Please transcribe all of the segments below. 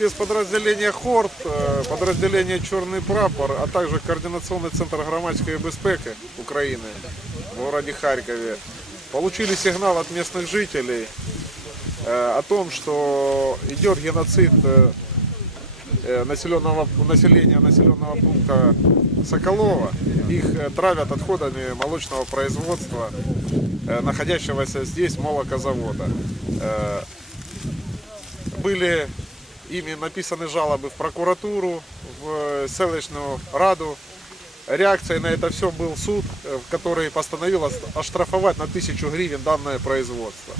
спецподразделение ХОРТ, э, подразделение «Черный прапор», а также Координационный центр громадской безпеки Украины в городе Харькове получили сигнал от местных жителей э, о том, что идет геноцид э, населенного, населения населенного пункта Соколова. Их травят отходами молочного производства, находящегося здесь молокозавода. Были ими написаны жалобы в прокуратуру, в селищную раду. Реакцией на это все был суд, э, который постановил ос- оштрафовать на тысячу гривен данное производство.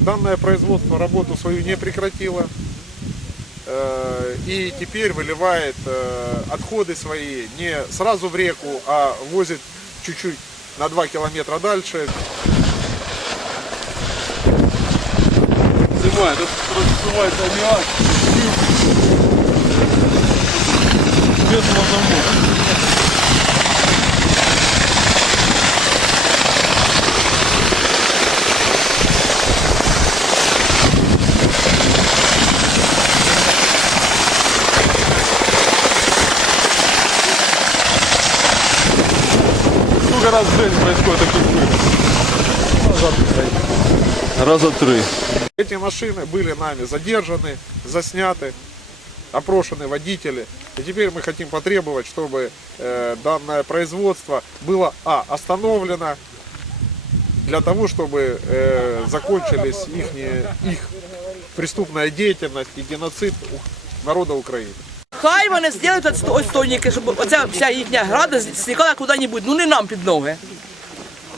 Данное производство работу свою не прекратило э, и теперь выливает э, отходы свои не сразу в реку, а возит чуть-чуть на 2 километра дальше. Зима, это рассылается аммиак. Без. Сколько раз в день происходит таких вылет? Раза три. Эти машины были нами задержаны, засняты, опрошены водители. И теперь мы хотим потребовать, чтобы э, данное производство было а, остановлено для того, чтобы э, закончились их, их преступная деятельность и геноцид у- народа України. Хай вони зроблять отсто- отстойники, щоб оця вся їхня града стікала куди-небудь, ну не нам під ноги.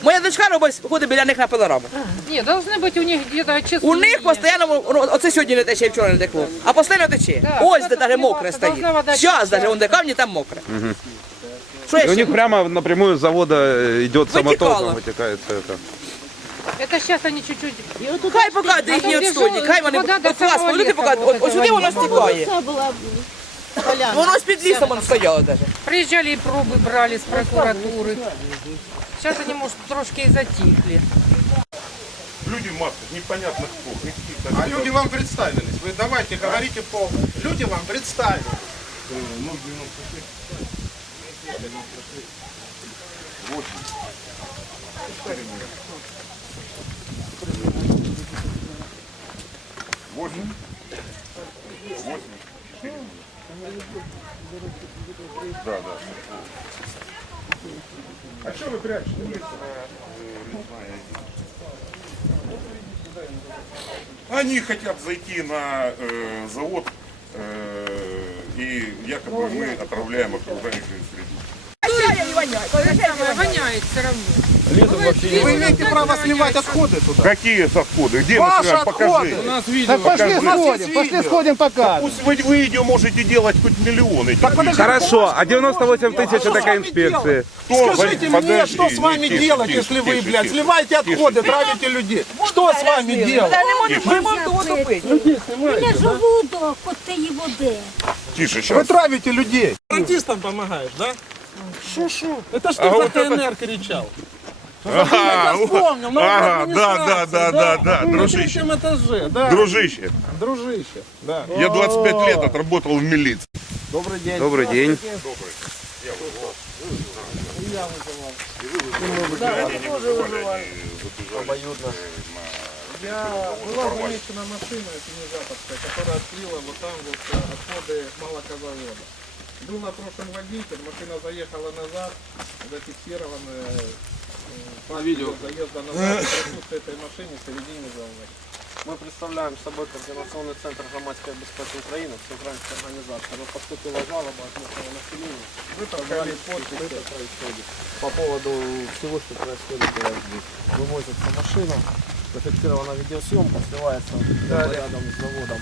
Моя дочка робить, ходить біля них на пилорами. Не, должны быть у них где-то часы. У них постійно, воно- оце сьогодні не тече, і вчора не текло, а постійно тече. Да, Ось це де навіть должна мокре стоїть. вода Зараз чистая. навіть, вон де камні, там мокре. Що я И у ще? них прямо напрямую с завода э, идет Вытекало. самотоком, вытекает все это. Это сейчас они чуть-чуть. Хай покажуть їхні Потім отстойники, хай вони, вода до от вас, самого люди ліса покажуть, буде от, от сюди воно стікає. Це була Воно ж під лісом он стояло даже. Приїжджали і проби брали з прокуратури. Сейчас они может трошки и затихли. Люди в масках, непонятно кто. А люди вам представились. Вы давайте говорите по... Люди вам представились. Да, да. А что вы прячете? Они хотят зайти на э, завод, э, и якобы мы отравляем окружающую среду. Воняет все равно. Вы имеете право сливать отходы туда. Какие отходы? Где мы Ваши сливаем? Покажи. отходы. нас видео. Покажи. сходим, пошли сходим пока. Пусть вы видео можете делать хоть миллионы. Хорошо, а 98 тысяч это такая инспекция. Кто? Скажите Подожди, мне, что с вами тише, делать, тише, если вы, тише, блядь, тише. сливаете Тише, отходы, тише. травите людей? Что с вами делать? Та не можемо, ми можемо того топити. Біля желудок от тієї води. Тише, Вы сейчас. травите людей. Артистам помогаешь, да? Шо-шо? Это что А за вот это- КНР кричал? Ага, Я вспомнил, на ага, да, да, да, да, да, На дружище. третьем этаже, да. Дружище, Дружище. Да. я 25 лет отработал в милиции. Добрый день. Добрый день. Я была замечена машина организаторская, которая открыла вот там вот э, отходы молокозавода. Был опрошен водитель, машина заехала назад, зафиксированы по видео заезда назад, присутствие этой машины середине завода. Мы представляем собой Координационный центр громадской безопасности Украины, всеукраинская организация. Но поступила жалоба от местного населения Вы подали подписи. по поводу всего, что происходит здесь. Вывозится машина, зафиксирована видеосъемка, сливается рядом с заводом.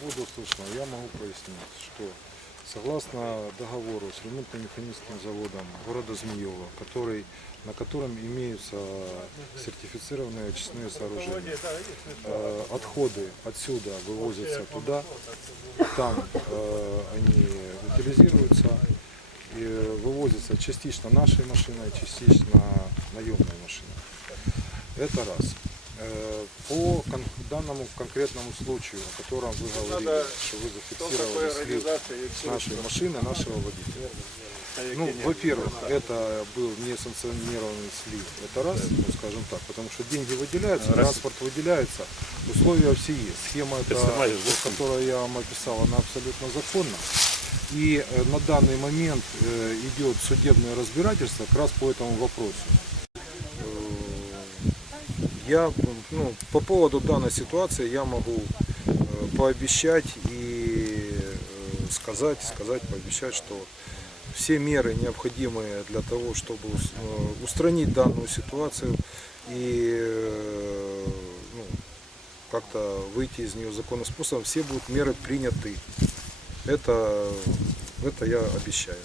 Буду слышно, я могу пояснить, что Согласно договору с ремонтно-механическим заводом города Змеева, который, на котором имеются сертифицированные очистные сооружения, э, отходы отсюда вывозятся туда, там э, они утилизируются, и вывозятся частично нашей машиной, частично наемной машиной. Это раз. Э, По данному конкретному случаю, о котором вы говорили, что вы зафиксировали слив с нашей машины, нашего водителя. Ну, во-первых, это был несанкционированный слив. Это раз, ну, скажем так, потому что деньги выделяются, транспорт выделяется, условия все есть. Схема, эта, которую я вам описал, она абсолютно законна. И э, на данный момент э, идет судебное разбирательство как раз по этому вопросу. Я ну, по поводу данной ситуации я могу э, пообещать и э, сказать, сказать, пообещать, что все меры необходимые для того, чтобы э, устранить данную ситуацию и ну, как-то выйти из нее законным способом, все будут меры приняты. Это, это я обещаю.